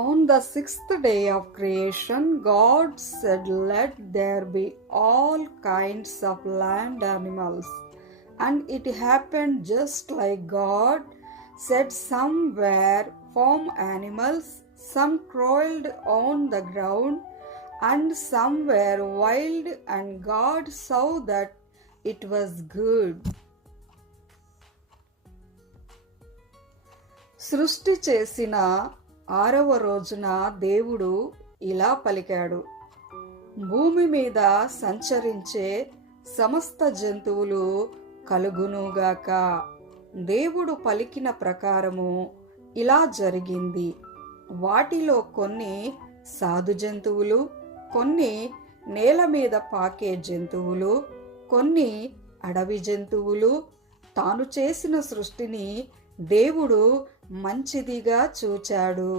On the sixth day of creation, God said, "Let there be all kinds of land animals." And it happened just like God said. Some were farm animals, some crawled on the ground, and some were wild, and God saw that it was good. సృష్టి చేసిన 6వ రోజున దేవుడు ఇలా పలికాడు, భూమి మీద సంచరించే సమస్త జంతువులు కలుగునుగాక. దేవుడు పలికిన ప్రకారము ఇలా జరిగింది. వాటిలో కొన్ని సాధు జంతువులు, కొన్ని నేల మీద పాకే జంతువులు, కొన్ని అడవి జంతువులు. తాను చేసిన సృష్టిని దేవుడు మంచిదిగా చూచాడు.